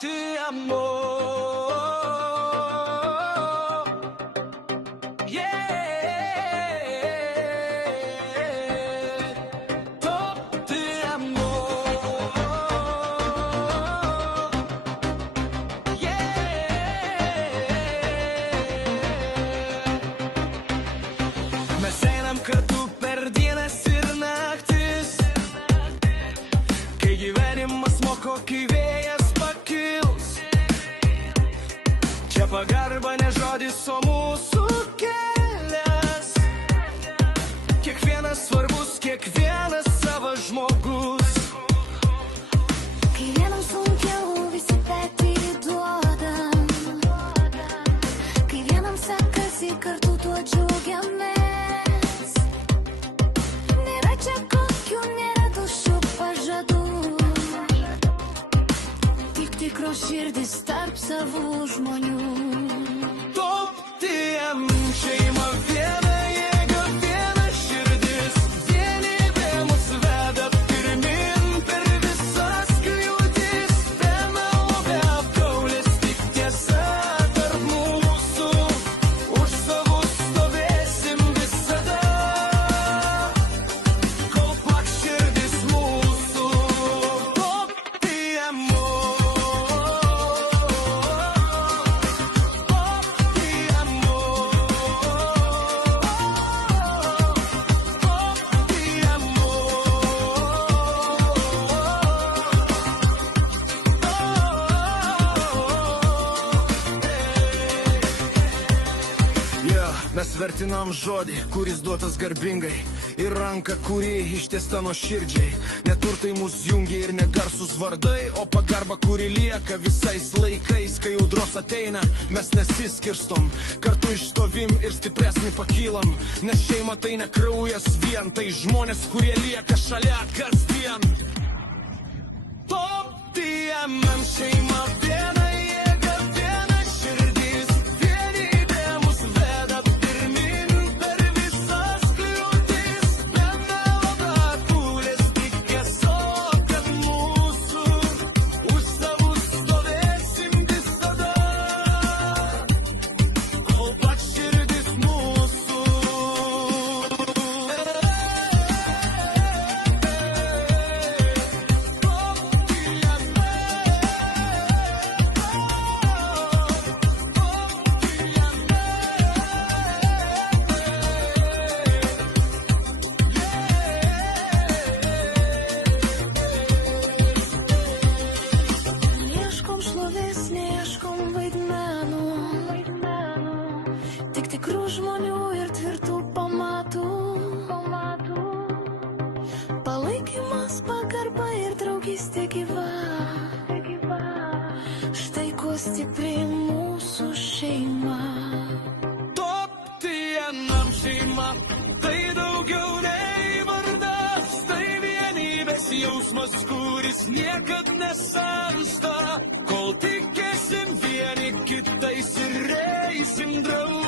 te amo. Mes einam kartu per dienas ir naktis, kai gyvenimas moko, kai vėjas pakils. Čia pagarba ne žodis, o mūsų kelias. Kiekvienas svarbus, kiekvienas savas žmogus. Kai vienam sunkiau, visi petį duodam. Kai vienam sekasi, kartu tuo džiaugiamės. Čia kokių nėra tuščių pažadų, tik tikros širdis tarp savų žmonių. Toptiem šeima viena jėga, viena širdis, vienybė mus veda pirmin per visas kliūtis. Be melo, be apgaulės, tik tiesa tarp mūsų, už savus stovėsim visada. Mes vertinam žodį, kuris duotas garbingai, ir ranką, kuri ištiesta nuoširdžiai. Neturtai mus jungia ir negarsūs vardai, o pagarba, kuri lieka visais laikais. Kai audros ateina, mes nesiskirstom, kartu išstovim ir stipresnį pakylam. Nes šeima tai ne kraujas vien, tai žmonės, kurie lieka šalia kasdien. Toptiem šeima viena jėga, viena širdis, vienybė mus veda pirmin per visas kliūtis. Be melo, be apgaulės, tik tiesa tarp mūsų, už savus stovėsim visada, kol plaks širdis mūsų. Neieškom šlovės, neieškom vaidmenų, tik tikrų žmonių ir tvirtų pamatų. Palaikymas, pagarba ir draugystė gyva. Štai kuo stipri mūsų šeima. Toptiem šeima, tai daugiau nei vardas, tai vienybės jausmas, kuris niekad nesensta. Kol tikėsim vieni kitais ir eisim drauge.